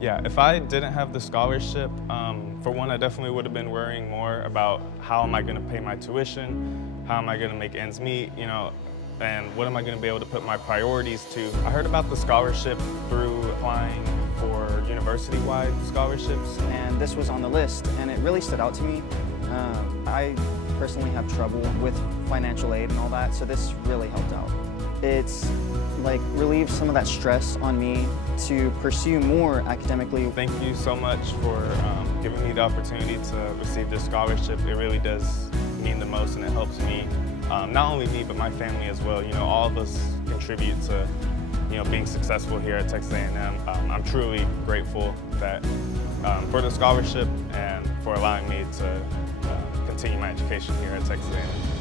Yeah, if I didn't have the scholarship, for one, I definitely would have been worrying more about how am I going to pay my tuition, how am I going to make ends meet, and what am I going to be able to put my priorities to. I heard about the scholarship through applying for university-wide scholarships. And this was on the list, and it really stood out to me. I personally have trouble with financial aid and all that, so this really helped out. It's like relieved some of that stress on me to pursue more academically. Thank you so much for giving me the opportunity to receive this scholarship. It really does mean the most, and it helps me, not only me, but my family as well. All of us contribute to being successful here at Texas A&M. I'm truly grateful for the scholarship and for allowing me to continue my education here at Texas A&M.